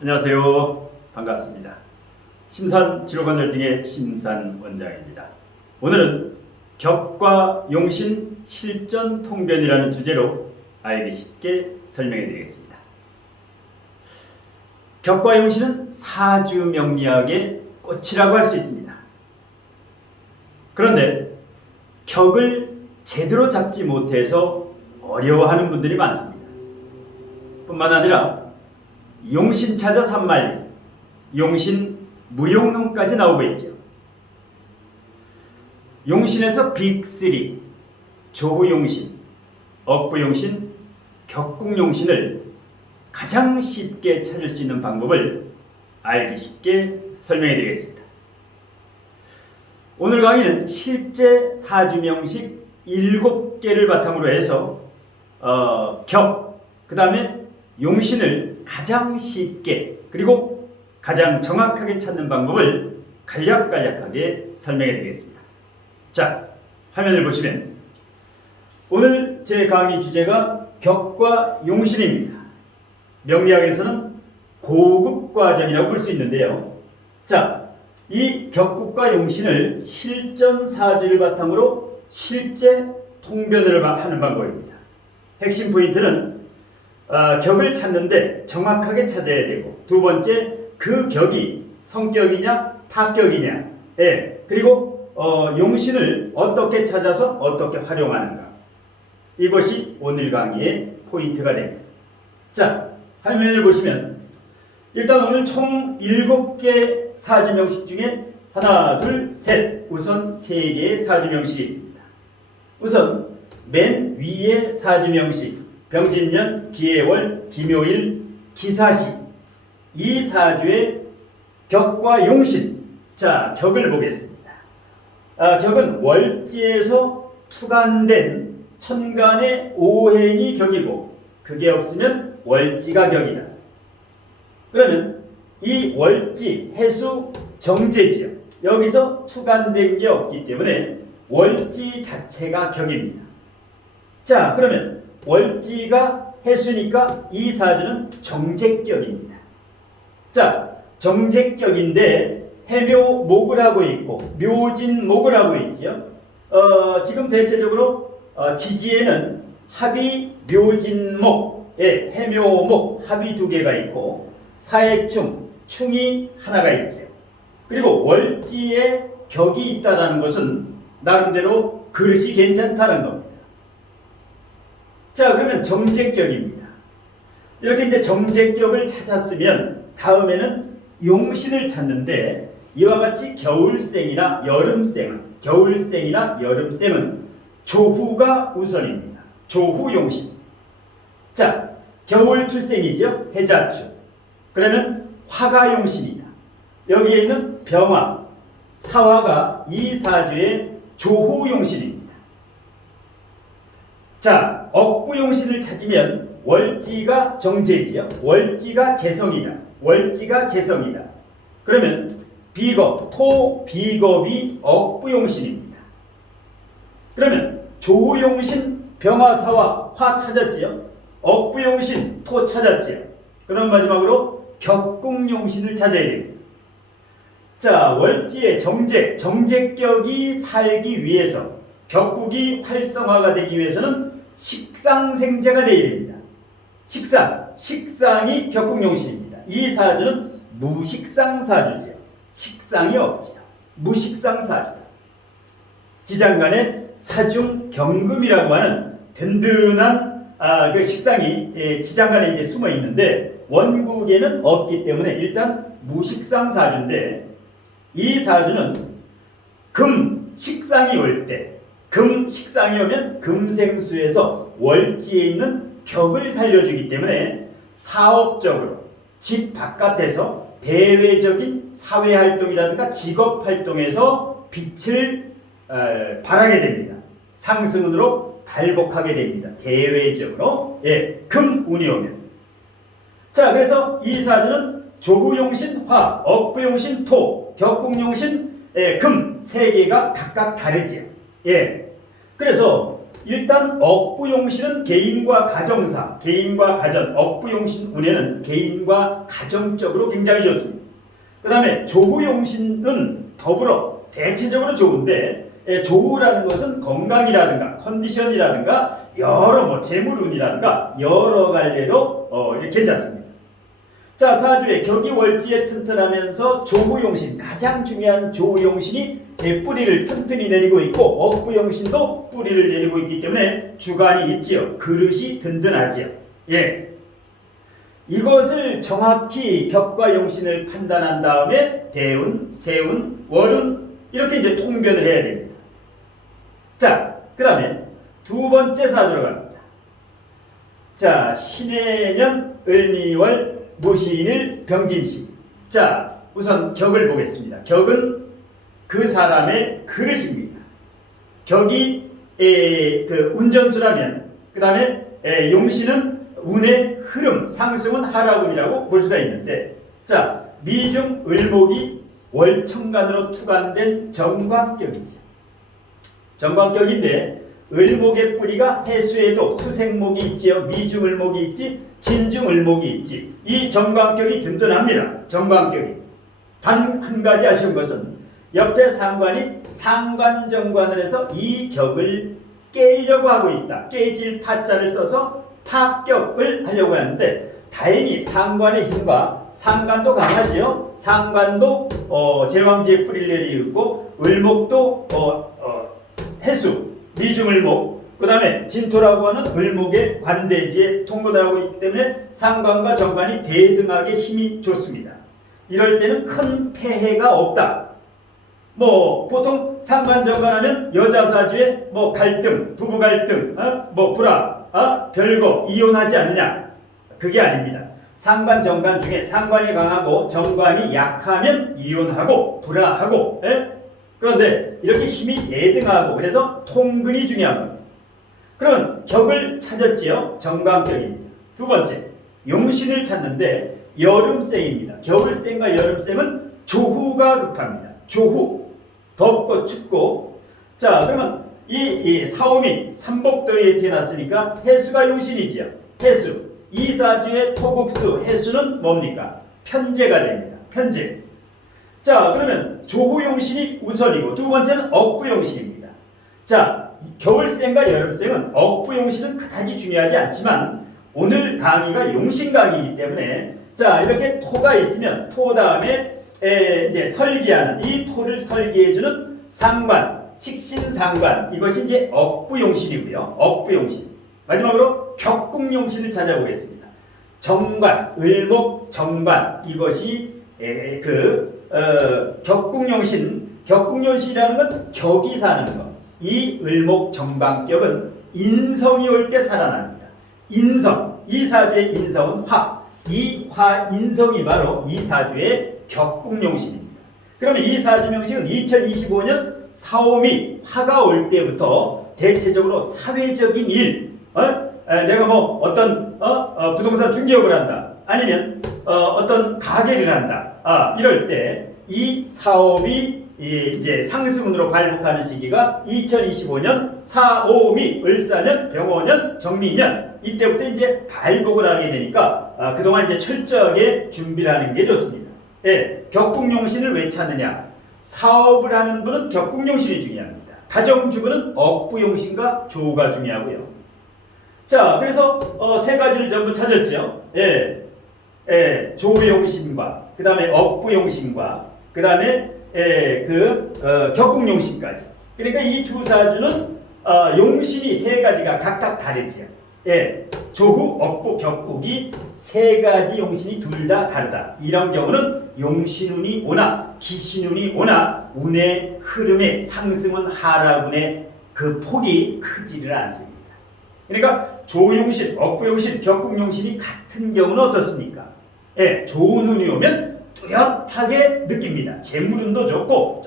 안녕하세요. 반갑습니다. 심산치료건설팅의 심산원장입니다. 오늘은 격과 용신 실전통변이라는 주제로 알기 쉽게 설명해 드리겠습니다. 격과 용신은 사주명리학의 꽃이라고 할 수 있습니다. 그런데 격을 제대로 잡지 못해서 어려워하는 분들이 많습니다. 뿐만 아니라 용신 찾아 산만리, 용신 무용론까지 나오고 있죠. 용신에서 빅3, 조후용신, 억부용신, 격국용신을 가장 쉽게 찾을 수 있는 방법을 알기 쉽게 설명해 드리겠습니다. 오늘 강의는 실제 사주명식 7개를 바탕으로 해서 격, 그 다음에 용신을 가장 쉽게 그리고 가장 정확하게 찾는 방법을 간략하게 설명해 드리겠습니다. 자, 화면을 보시면 오늘 제 강의 주제가 격과 용신입니다. 명리학에서는 고급 과정이라고 볼 수 있는데요. 자, 이 격국과 용신을 실전 사주를 바탕으로 실제 통변을 하는 방법입니다. 핵심 포인트는 격을 찾는데 정확하게 찾아야 되고, 두 번째, 그 격이 성격이냐 파격이냐, 그리고 용신을 어떻게 찾아서 어떻게 활용하는가, 이것이 오늘 강의의 포인트가 됩니다. 자, 화면을 보시면 일단 오늘 총 7개 사주명식 중에 하나, 둘, 셋, 우선 3개의 사주명식이 있습니다. 우선 맨 위의 사주명식 병진년, 기해월, 기묘일, 기사시, 이 사주의 격과 용신. 자, 격을 보겠습니다. 격은 월지에서 투간된 천간의 오행이 격이고, 그게 없으면 월지가 격이다. 그러면 이 월지, 해수, 정제지요. 여기서 투간된 게 없기 때문에 월지 자체가 격입니다. 자, 그러면 월지가 해수니까 이 사주는 정제격입니다. 자, 정제격인데 해묘목을 하고 있고 묘진목을 하고 있죠. 지금 대체적으로 지지에는 합이 묘진목, 해묘목 합이 2개가 있고 사해충, 충이 하나가 있죠. 그리고 월지에 격이 있다는 것은 나름대로 그릇이 괜찮다는 겁니다. 자, 그러면 정제격입니다. 이렇게 이제 정제격을 찾았으면 다음에는 용신을 찾는데, 이와 같이 겨울생이나 여름생은 조후가 우선입니다. 조후용신. 자, 겨울 출생이죠. 해자축. 그러면 화가용신이다. 여기에 있는 병화, 사화가 이 사주의 조후용신입니다. 자, 억부용신을 찾으면 월지가 정제지요. 월지가 재성이다. 그러면 비겁, 토, 비겁이 억부용신입니다. 그러면 조후용신, 병화사화, 화 찾았지요. 억부용신, 토 찾았지요. 그럼 마지막으로 격국용신을 찾아야 됩니다. 자, 월지의 정제격이 살기 위해서, 격국이 활성화가 되기 위해서는 식상생재가 되어야 됩니다. 식상이 격국용신입니다. 이 사주는 무식상사주죠. 식상이 없죠. 무식상사주다. 지장간에 사중경금이라고 하는 든든한 그 식상이 지장간에 이제 숨어 있는데 원국에는 없기 때문에 일단 무식상사주인데, 이 사주는 식상이 올 때, 식상이 오면 금생수에서 월지에 있는 격을 살려주기 때문에 사업적으로 집 바깥에서 대외적인 사회활동이라든가 직업활동에서 빛을 발하게 됩니다. 상승운으로 발복하게 됩니다. 대외적으로. 금운이 오면. 자, 그래서 이 사주는 조후용신 화, 억부용신 토, 격국용신 금 3개가 각각 다르지요. 그래서 일단 억부용신은 개인과 가정사, 개인과 가정, 억부용신 운에는 개인과 가정적으로 굉장히 좋습니다. 그 다음에 조후용신은 더불어 대체적으로 좋은데, 조후라는 것은 건강이라든가 컨디션이라든가 여러 재물운이라든가 여러 갈래로 이렇게 괜찮습니다. 자, 사주의 격이월지에 튼튼하면서 조후용신, 가장 중요한 조후용신이 뿌리를 튼튼히 내리고 있고 억부용신도 뿌리를 내리고 있기 때문에 주관이 있지요. 그릇이 든든하지요. 예. 이것을 정확히 격과 용신을 판단한 다음에 대운, 세운, 월운 이렇게 이제 통변을 해야 됩니다. 자, 그 다음에 두 번째 사주로 갑니다. 자, 신해년 을미월 무신일 병진시. 자, 우선 격을 보겠습니다. 격은 그 사람의 그릇입니다. 격이 그 운전수라면, 그 다음에 용신은 운의 흐름, 상승은 하락운이라고 볼 수가 있는데, 자, 미중 을목이 월천간으로 투관된 정관격이죠. 정관격인데 을목의 뿌리가 해수에도 수생목이 있지요. 미중을목이 있지, 진중을목이 있지. 이 정관격이 든든합니다. 정관격이. 단 한 가지 아쉬운 것은 옆에 상관이 상관정관을 해서 이 격을 깨려고 하고 있다. 깨질 파자를 써서 파격을 하려고 하는데, 다행히 상관의 힘과 상관도 강하지요. 상관도 제왕지에 뿌리를 내리고 을목도 해수, 미중을목, 그 다음에 진토라고 하는 을목의 관대지에 통근을 하고 있기 때문에 상관과 정관이 대등하게 힘이 좋습니다. 이럴 때는 큰 폐해가 없다. 보통 상관 정관하면 여자 사주에 갈등, 부부 갈등, 불화, 별거, 이혼하지 않느냐? 그게 아닙니다. 상관 정관 중에 상관이 강하고 정관이 약하면 이혼하고 불화하고, 그런데 이렇게 힘이 대등하고 그래서 통근이 중요한 겁니다. 그러면 격을 찾았지요. 정관격입니다. 두 번째, 용신을 찾는데 여름생입니다. 겨울생과 여름생은 조후가 급합니다. 조후, 덥고 춥고. 자, 그러면 이 사오미 삼복더위에 태어났으니까 해수가 용신이지요. 해수, 이 사주의 토국수 해수는 뭡니까? 편재가 됩니다. 편재. 자, 그러면 조후용신이 우선이고 두 번째는 억부용신입니다. 자, 겨울생과 여름생은 억부용신은 그다지 중요하지 않지만 오늘 강의가 용신 강의이기 때문에, 자, 이렇게 토가 있으면 토 다음에 이제 설계하는, 이 토를 설계해주는 상관, 식신상관, 이것이 이제 억부용신이고요. 억부용신. 마지막으로 격국용신을 찾아보겠습니다. 정관, 을목, 정관, 이것이 격국용신, 격국용신이라는 건 격이 사는 것. 이 을목 정관격은 인성이 올 때 살아납니다. 인성, 이 사주의 인성은 화, 이 화인성이 바로 이 사주의 격국용신입니다. 그러면 이 사주명식은 2025년 사오미 화가 올 때부터 대체적으로 사회적인 일, 내가 어떤 부동산 중개업을 한다, 아니면 어떤 가게를 한다, 이럴 때 이 사업이 이제 상승운으로 발복하는 시기가 2025년 사오미, 을사년, 병오년, 정미년, 이때부터 이제 발복을 하게 되니까 그동안 이제 철저하게 준비를 하는 게 좋습니다. 예, 격국용신을 왜 찾느냐? 사업을 하는 분은 격국용신이 중요합니다. 가정주부는 억부용신과 조우가 중요하고요. 자, 그래서 세 가지를 전부 찾았죠. 조우용신과 그 다음에 억부용신과 그 다음에 격국용신까지. 그러니까 이 두 사주는 용신이 세 가지가 각각 다르지요. 조후, 억부, 격국이 세 가지 용신이 둘 다 다르다. 이런 경우는 용신운이 오나 기신운이 오나 운의 흐름의 상승운 하락운의 그 폭이 크지를 않습니다. 그러니까 조용신, 억부용신, 격국용신이 같은 경우는 어떻습니까? 좋은 운이 오면 뚜렷하게 느낍니다. 재물운도 좋고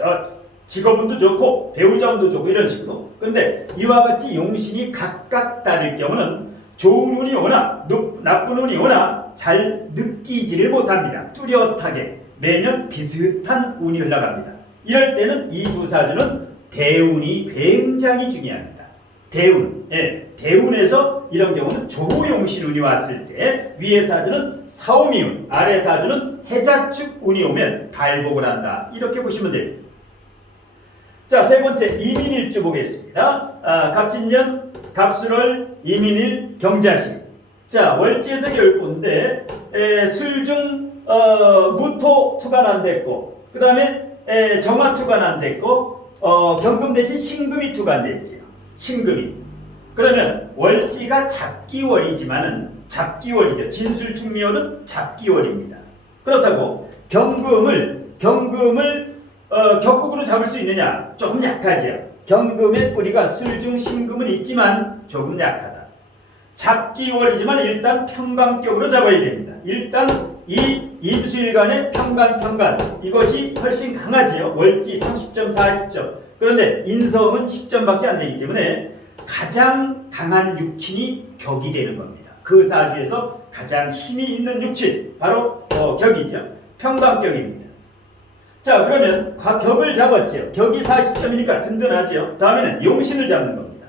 직업운도 좋고 배우자운도 좋고 이런 식으로. 그런데 이와 같이 용신이 각각 다를 경우는 좋은 운이 오나 나쁜 운이 오나 잘 느끼지를 못합니다. 뚜렷하게 매년 비슷한 운이 흘러갑니다. 이럴 때는 이 두 사주는 대운이 굉장히 중요합니다. 대운. 예, 대운에서 이런 경우는 조용신운이 왔을 때 위에 사주는 사오미운, 아래 사주는 해자축운이 오면 발복을 한다. 이렇게 보시면 됩니다. 자, 세 번째 이민일주 보겠습니다. 갑진년, 갑술월, 이민일, 경자신. 자, 월지에서 결본인데 술중 무토 투간 안 됐고, 그 다음에 정화 투간 안 됐고, 경금 대신 신금이 투간됐지요. 신금이. 그러면 월지가 잡기월이지만은 잡기월이죠. 진술충미월은 잡기월입니다. 그렇다고 경금을 격국으로 잡을 수 있느냐? 조금 약하지요. 경금의 뿌리가 술중 신금은 있지만 조금 약하다. 잡기월이지만 일단 평강격으로 잡아야 됩니다. 일단 이 임수일간의 평간 이것이 훨씬 강하지요. 월지 30점, 40점. 그런데 인성은 10점밖에 안 되기 때문에 가장 강한 육친이 격이 되는 겁니다. 그 사주에서 가장 힘이 있는 육친, 바로 격이죠. 평강격입니다. 자, 그러면 격을 잡았죠. 격이 40점이니까 든든하죠. 다음에는 용신을 잡는 겁니다.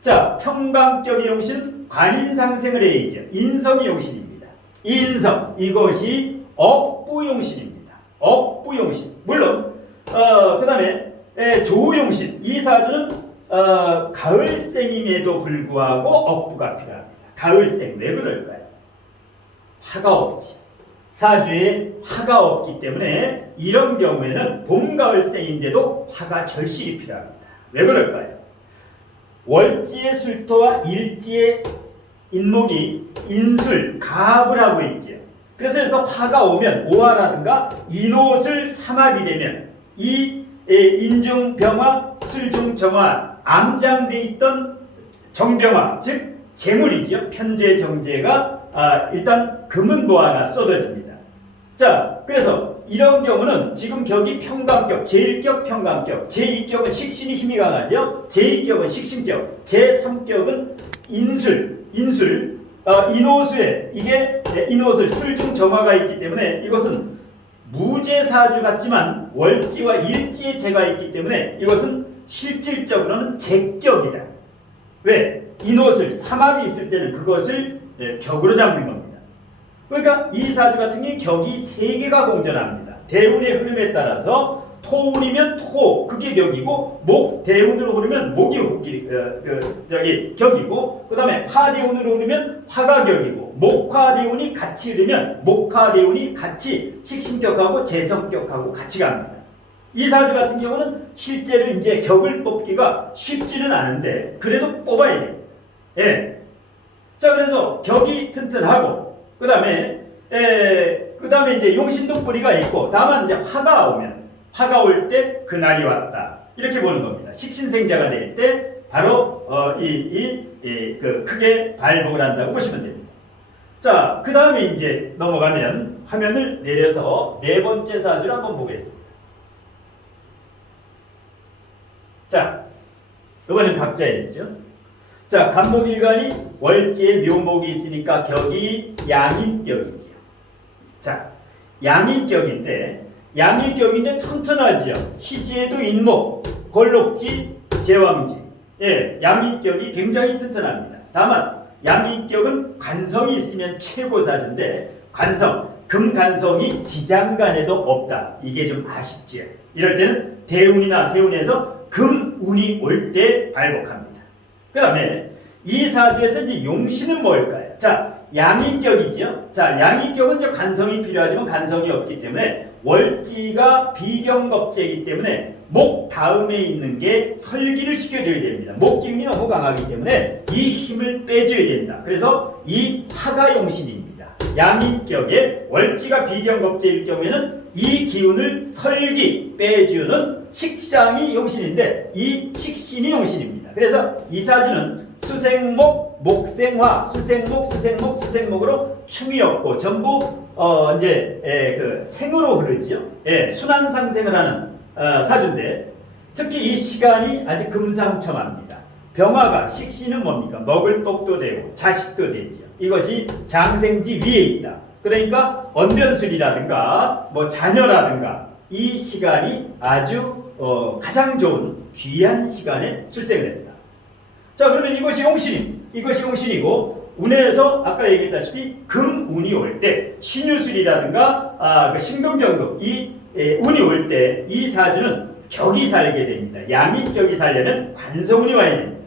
자, 평강격의 용신은 관인상생을 해야죠. 인성이 용신입니다. 인성, 이것이 억부용신입니다. 억부용신. 물론 그 다음에 조용신, 이 사주는 가을생임에도 불구하고 억부가 필요합니다. 가을생, 왜 그럴까요? 화가 없지. 사주에 화가 없기 때문에 이런 경우에는 봄, 가을생인데도 화가 절실히 필요합니다. 왜 그럴까요? 월지의 술토와 일지의 인목이 인술, 가합을 하고 있죠. 그래서 화가 오면 오화라든가 인옷을 삼합이 되면 이 인중병화, 술중정화, 암장돼 있던 정병화, 즉 재물이지요. 편재, 정재가 일단 금은 뭐 하나 쏟아집니다. 자, 그래서 이런 경우는 지금 격이 평강격, 제1격 평강격, 제2격은 식신이 힘이 강하죠. 제2격은 식신격, 제3격은 인술, 인호술에 이게 인호술 술중 정화가 있기 때문에 이것은 무제사주 같지만 월지와 일지의 재가 있기 때문에 이것은 실질적으로는 제격이다. 왜? 인호술 삼합이 있을 때는 그것을 격으로 잡는 겁니다. 그러니까 이 사주 같은 경우 격이 3개가 공존합니다. 대운의 흐름에 따라서 토운이면 토, 그게 격이고, 목 대운으로 흐르면 목이 격이고, 그 다음에 화대운으로 흐르면 화가 격이고, 목화대운이 같이 흐르면 목화대운이 같이 식신격하고 재성격하고 같이 갑니다. 이 사주 같은 경우는 실제로 이제 격을 뽑기가 쉽지는 않은데 그래도 뽑아야 돼요. 예. 자, 그래서 격이 튼튼하고, 그 다음에 이제 용신도 뿌리가 있고, 다만 이제 화가 올 때 그날이 왔다. 이렇게 보는 겁니다. 식신생자가 될 때 바로 크게 발복을 한다고 보시면 됩니다. 자, 그 다음에 이제 넘어가면 화면을 내려서 네 번째 사주를 한번 보겠습니다. 자, 이거는 각자일죠. 자, 간목일간이 월지에 묘목이 있으니까 격이 양인격이죠. 자, 양인격인데 튼튼하지요. 시지에도 인목, 걸록지, 제왕지. 예, 양인격이 굉장히 튼튼합니다. 다만 양인격은 관성이 있으면 최고 사주인데 금관성이 지장간에도 없다. 이게 좀 아쉽지요. 이럴 때는 대운이나 세운에서 금운이 올 때 발복합니다. 그 다음에 이 사주에서 이제 용신은 뭘까요? 자, 양인격이죠. 자, 양인격은 이제 관성이 필요하지만 관성이 없기 때문에 월지가 비경겁제이기 때문에 목 다음에 있는 게 설기를 시켜줘야 됩니다. 목 기운이 너무 강하기 때문에 이 힘을 빼줘야 된다. 그래서 이 화가 용신입니다. 양인격에 월지가 비경겁제일 경우에는 이 기운을 설기 빼주는 식상이 용신인데 이 식신이 용신입니다. 그래서 이 사주는 수생목, 목생화, 수생목으로 충이 없고 전부 생으로 흐르지요. 예, 순환상생을 하는 사주인데 특히 이 시간이 아주 금상첨화입니다. 병화가 식신은 뭡니까? 먹을 떡도 되고 자식도 되지요. 이것이 장생지 위에 있다. 그러니까 언변술이라든가 자녀라든가 이 시간이 아주 가장 좋은 귀한 시간에 출생을 했다. 자, 그러면 이것이 용신이고 운에서 아까 얘기했다시피 금운이 올 때 신유술이라든가 신금병금 운이 올 때 이 사주는 격이 살게 됩니다. 양인격이 살려면 관성운이 와야 됩니다.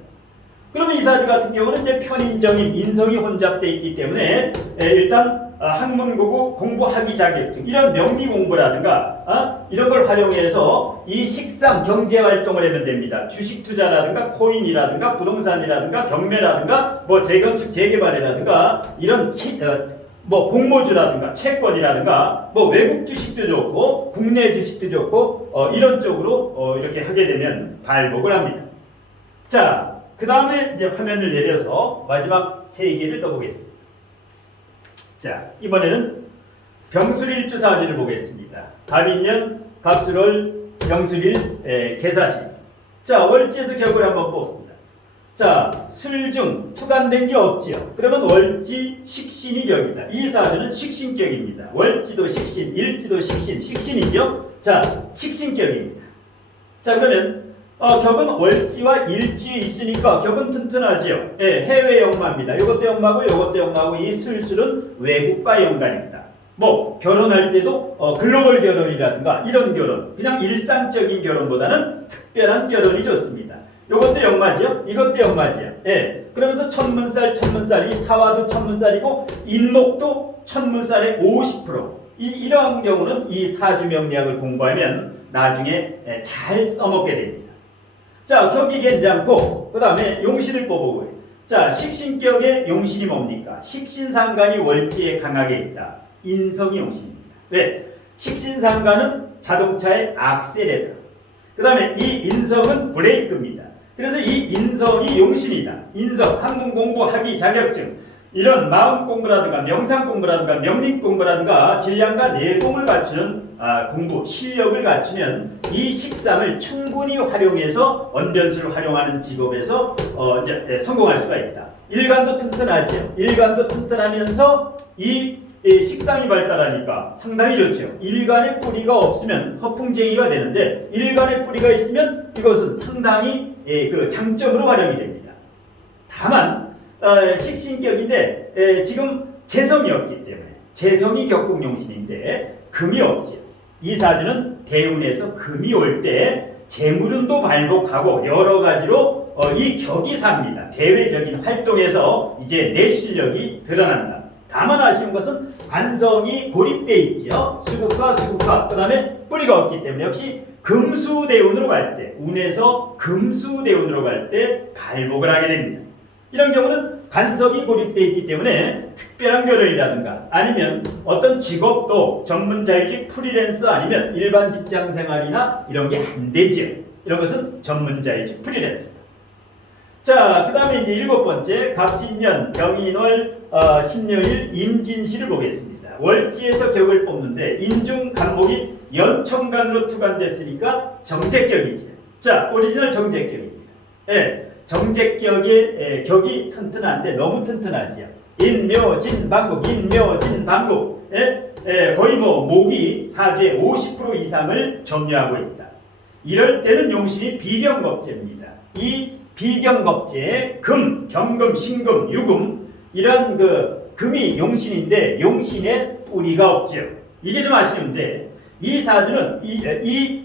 그러면 이 사주 같은 경우는 이제 편인정인 인성이 혼잡되어 있기 때문에 일단 학문고고 공부학위 자격증 이런 명리 공부라든가 이런 걸 활용해서 이 식상 경제 활동을 하면 됩니다. 주식 투자라든가 코인이라든가 부동산이라든가 경매라든가 뭐 재건축 재개발이라든가 이런 뭐 공모주라든가 채권이라든가 뭐 외국 주식도 좋고 국내 주식도 좋고 이런 쪽으로 이렇게 하게 되면 발복을 합니다. 자, 그 다음에 이제 화면을 내려서 마지막 세 개를 더 보겠습니다. 자, 이번에는 병술일주 사주를 보겠습니다. 갑인년, 갑술월, 병술일, 개사시. 자, 월지에서 격을 한번 뽑습니다. 자, 술중 투간된 게 없지요. 그러면 월지 식신이 격이다. 이 사주는 식신격입니다. 월지도 식신, 일지도 식신, 식신이죠. 자, 식신격입니다. 자, 그러면 격은 월지와 일지에 있으니까 격은 튼튼하지요. 예, 해외 역마입니다. 이것도 역마고 이것도 역마고 이 술술은 외국과 연관이 있다. 뭐 결혼할 때도 글로벌 결혼이라든가 이런 결혼, 그냥 일상적인 결혼보다는 특별한 결혼이 좋습니다. 이것도 역마지요. 이것도 역마지요. 예, 그러면서 천문살 이 사화도 천문살이고 인목도 천문살의 50%. 이런 경우는 이 사주 명리학을 공부하면 나중에 잘 써먹게 됩니다. 자, 격이 괜찮고 그 다음에 용신을 뽑아보고요. 자, 식신격의 용신이 뭡니까? 식신상관이 월지에 강하게 있다. 인성이 용신입니다. 왜? 식신상관은 자동차의 악셀레터. 그 다음에 이 인성은 브레이크입니다. 그래서 이 인성이 용신이다. 인성, 학문 공부, 학위 자격증 이런 마음 공부라든가 명상 공부라든가 명림 공부라든가 질량과 내공을 갖추는 공부, 실력을 갖추면 이 식상을 충분히 활용해서 언변술을 활용하는 직업에서 이제 성공할 수가 있다. 일간도 튼튼하죠. 일간도 튼튼하면서 이 식상이 발달하니까 상당히 좋죠. 일간의 뿌리가 없으면 허풍쟁이가 되는데 일간의 뿌리가 있으면 이것은 상당히 그 장점으로 활용이 됩니다. 다만 식신격인데 지금 재성이 없기 때문에 재성이 격국용신인데 금이 없죠. 이 사주는 대운에서 금이 올 때 재물운도 발복하고 여러 가지로 이 격이 삽니다. 대외적인 활동에서 이제 내 실력이 드러난다. 다만 아쉬운 것은 관성이 고립되어 있죠. 수국화 그 다음에 뿌리가 없기 때문에 역시 금수대운으로 갈 때 운에서 금수대운으로 갈 때 발복을 하게 됩니다. 이런 경우는 관성이 고립되어 있기 때문에 특별한 결혼이라든가 아니면 어떤 직업도 전문자이직 프리랜서 아니면 일반 직장생활이나 이런 게 안 되지요. 이런 것은 전문자이직 프리랜서다. 자, 그 다음에 이제 7번째 갑진년, 병인월, 신묘일, 임진시를 보겠습니다. 월지에서 격을 뽑는데 인중 간목이 연천간으로 투간됐으니까 정제격이지. 자, 오리지널 정제격입니다. 예, 정제격의 격이 튼튼한데 너무 튼튼하지요. 인묘진방국. 거의 뭐 목이 사주의 50% 이상을 점유하고 있다. 이럴 때는 용신이 비경겁제입니다. 이 비경겁제에 금, 경금, 신금, 유금 이런 그 금이 용신인데 용신에 뿌리가 없지요. 이게 좀 아쉬운데 이 사주는 이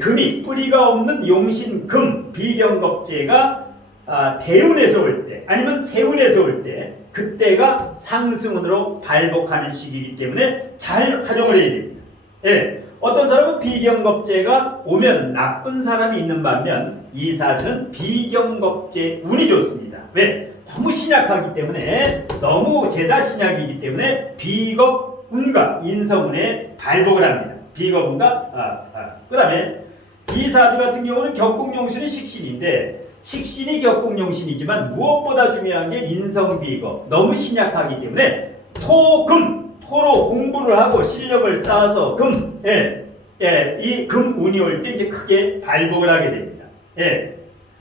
금이 뿌리가 없는 용신 금 비경겁제가 대운에서 올 때 아니면 세운에서 올 때 그때가 상승운으로 발복하는 시기이기 때문에 잘 활용을 해야 됩니다. 예, 어떤 사람은 비경겁제가 오면 나쁜 사람이 있는 반면 이 사주는 비경겁제 운이 좋습니다. 왜? 너무 신약하기 때문에 너무 죄다 신약이기 때문에 비겁운과 인성운에 발복을 합니다. 비겁운과 그 다음에 이 사주 같은 경우는 격국용신이 식신인데 식신이 격국용신이지만 무엇보다 중요한 게 인성비거 너무 신약하기 때문에 토로 공부를 하고 실력을 쌓아서 이 금운이 올 때 이제 크게 발복을 하게 됩니다.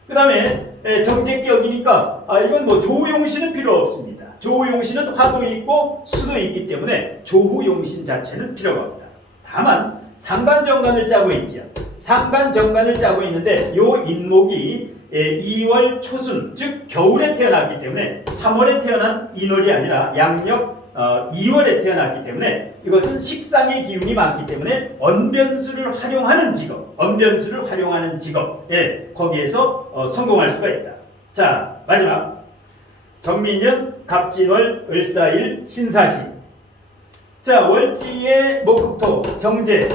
그 다음에 정제격이니까 이건 뭐 조우용신은 필요 없습니다. 조우용신은 화도 있고 수도 있기 때문에 조우용신 자체는 필요가 없다. 다만 상관정관을 짜고 있죠. 상관정관을 짜고 있는데 요 인목이 2월 초순, 즉 겨울에 태어났기 때문에 3월에 태어난 인월이 아니라 양력 2월에 태어났기 때문에 이것은 식상의 기운이 많기 때문에 언변수를 활용하는 직업, 거기에서 성공할 수가 있다. 자, 마지막 정민년, 갑진월, 을사일, 신사시. 자, 월지의 목금토, 정제,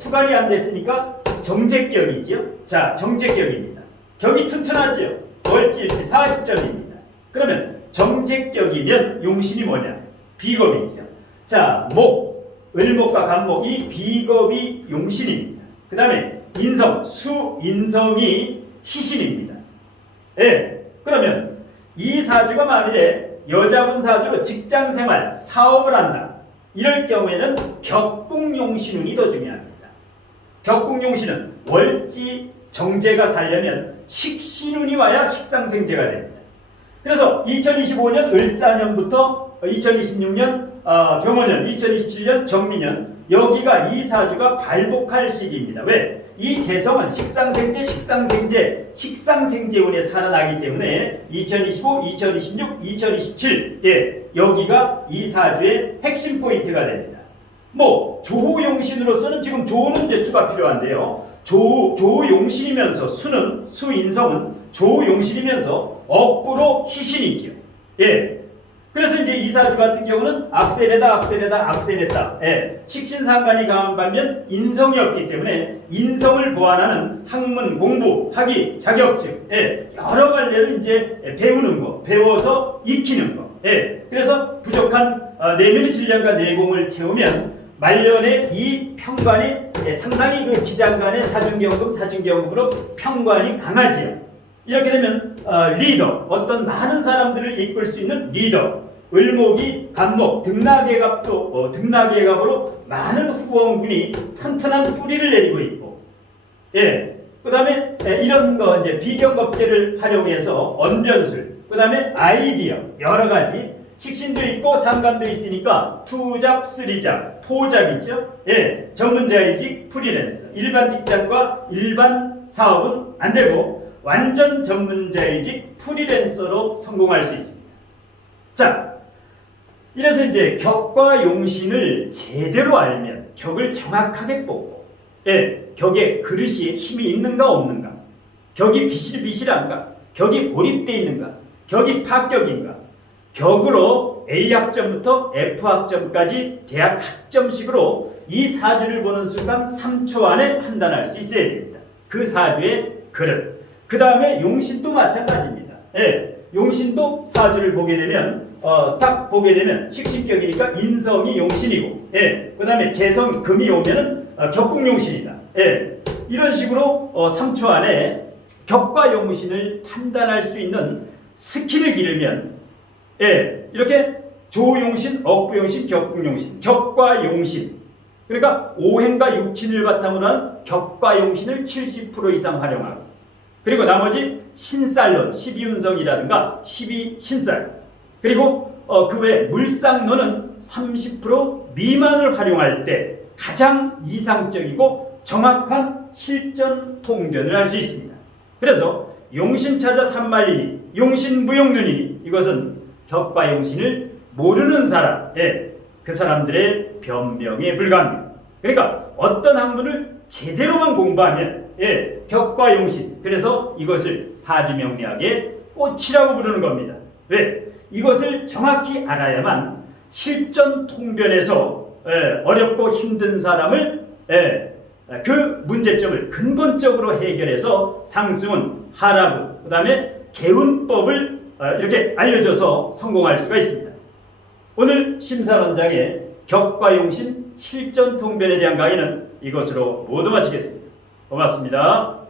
투갈이 안 됐으니까 정제격이지요. 자, 정제격입니다. 격이 튼튼하지요. 월지일지 40점입니다. 그러면 정제격이면 용신이 뭐냐? 비겁이죠. 자, 목, 을목과 간목, 이 비겁이 용신입니다. 그 다음에 인성, 수인성이 희신입니다. 그러면 이 사주가 만일에 여자분 사주로 직장생활, 사업을 한다. 이럴 경우에는 격국용신운이 더 중요합니다. 격국용신은 월지 정제가 살려면 식신운이 와야 식상생제가 됩니다. 그래서 2025년 을사년부터 2026년 병원년, 2027년 정민년, 여기가 이 사주가 발복할 시기입니다. 왜? 이 재성은 식상생제운에 살아나기 때문에 2025, 2026, 2027 여기가 이 사주의 핵심 포인트가 됩니다. 뭐 조후용신으로서는 지금 조는 이제 수가 필요한데요. 조후용신이면서 수인성은 조후용신이면서 억부로 희신이지요. 그래서 이제 이 사주 같은 경우는 악세레다. 식신상관이 강한 반면 인성이 없기 때문에 인성을 보완하는 학문, 공부, 학위, 자격증, 여러 갈래로 이제 배우는 거, 배워서 익히는 거. 그래서 부족한 내면의 질량과 내공을 채우면 말년에 이 평관이 상당히 그 지장간의 사중경금으로 평관이 강하지요. 이렇게 되면 리더, 어떤 많은 사람들을 이끌 수 있는 리더, 을목이 간목, 등락예갑으로 많은 후원군이 튼튼한 뿌리를 내리고 있고, 그 다음에 이런 거 이제 비경겁제를 활용해서 언변술, 그 다음에 아이디어, 여러 가지 식신도 있고 상관도 있으니까 투잡, 쓰리잡, 포잡이죠. 전문자이직, 프리랜서, 일반 직장과 일반 사업은 안 되고 완전 전문자이직 프리랜서로 성공할 수 있습니다. 자, 이래서 이제 격과 용신을 제대로 알면 격을 정확하게 보고, 격에 그릇이 힘이 있는가 없는가, 격이 비실비실한가, 격이 고립되어 있는가, 격이 파격인가, 격으로 A학점부터 F학점까지 대학 학점식으로 이 사주를 보는 순간 3초 안에 판단할 수 있어야 됩니다. 그 사주의 그릇. 그 다음에 용신도 마찬가지입니다. 용신도 사주를 보게 되면 딱 보게 되면 식신격이니까 인성이 용신이고, 그 다음에 재성 금이 오면은 격국용신이다. 이런 식으로 3초 안에 격과 용신을 판단할 수 있는 스킬을 기르면, 이렇게 조용신, 억부용신, 격국용신, 격과 용신, 그러니까 오행과 육친을 바탕으로 한 격과 용신을 70% 이상 활용하고, 그리고 나머지 신살론, 12운성이라든가 12신살, 그리고 그 외 물상론은 30% 미만을 활용할 때 가장 이상적이고 정확한 실전 통변을 할 수 있습니다. 그래서 용신차자 산말리니, 용신무용눈이니, 이것은 격과 용신을 모르는 사람, 그 사람들의 변명에 불과합니다. 그러니까 어떤 학문을 제대로만 공부하면 격과 용신, 그래서 이것을 사주명리학의 꽃이라고 부르는 겁니다. 왜? 이것을 정확히 알아야만 실전 통변에서 어렵고 힘든 사람을 그 문제점을 근본적으로 해결해서 상승운, 하라구, 그 다음에 개운법을 이렇게 알려줘서 성공할 수가 있습니다. 오늘 심사원장의 격과 용신 실전 통변에 대한 강의는 이것으로 모두 마치겠습니다. 고맙습니다.